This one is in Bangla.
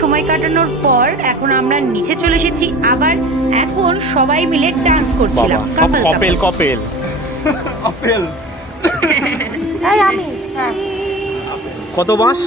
সময় কাটানোর পর এখন আমরা নিচে চলে এসেছি। আবার এখন সবাই মিলে ডান্স করছিলাম, কাপল কপেল কপেল আপেল এই আমি কত বাঁশ?